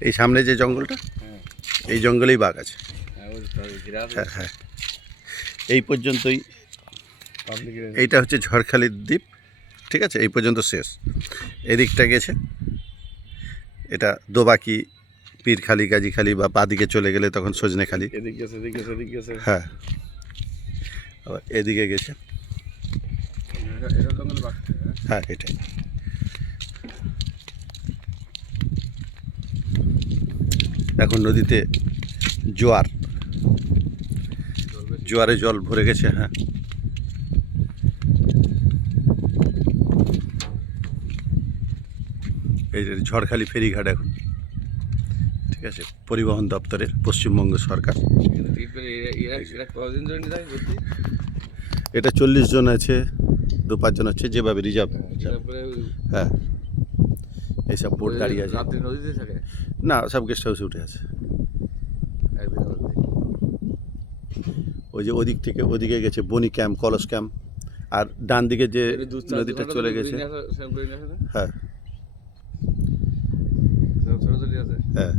এই সামনে যে জঙ্গলটা হ্যাঁ। এই জঙ্গলেই বাঘ আছে। হ্যাঁ হ্যাঁ হ্যাঁ। এই পর্যন্তই। এইটা হচ্ছে ঝড়খালির দ্বীপ ঠিক আছে? এই পর্যন্ত শেষ। এদিকটা গেছে। এটা দোবাকি পীরখালি গাজীখালি বা বাদিকে চলে গেলে তখন সজনেখালি। এদিক গেছে এদিক গেছে এদিক গেছে। হ্যাঁ। আবার এদিকে গেছে। হ্যাঁ? হ্যাঁ এটাই। এখন নদীতে জোয়ার। জোয়ারে জল ভরে গেছে হ্যাঁ। এই যে ঝড়খালি ফেরিঘাট এখন। ঠিক আছে পরিবহন দপ্তরের পশ্চিমবঙ্গ সরকার। এটা চল্লিশ জন আছে দু পাঁচজন আছে যেভাবে রিজার্ভ তারপরে হ্যাঁ। এইসব বোট দাঁড়িয়ে আছে। রাত্রি নদীতে থাকে? না সব গেস্ট হাউসে উঠে আছে। ওই যে ওদিক থেকে ওদিকে গেছে বনি ক্যাম্প কলস ক্যাম্প আর ডান দিকে যে নদীটা চলে গেছে? হ্যাঁ। হ্যাঁ।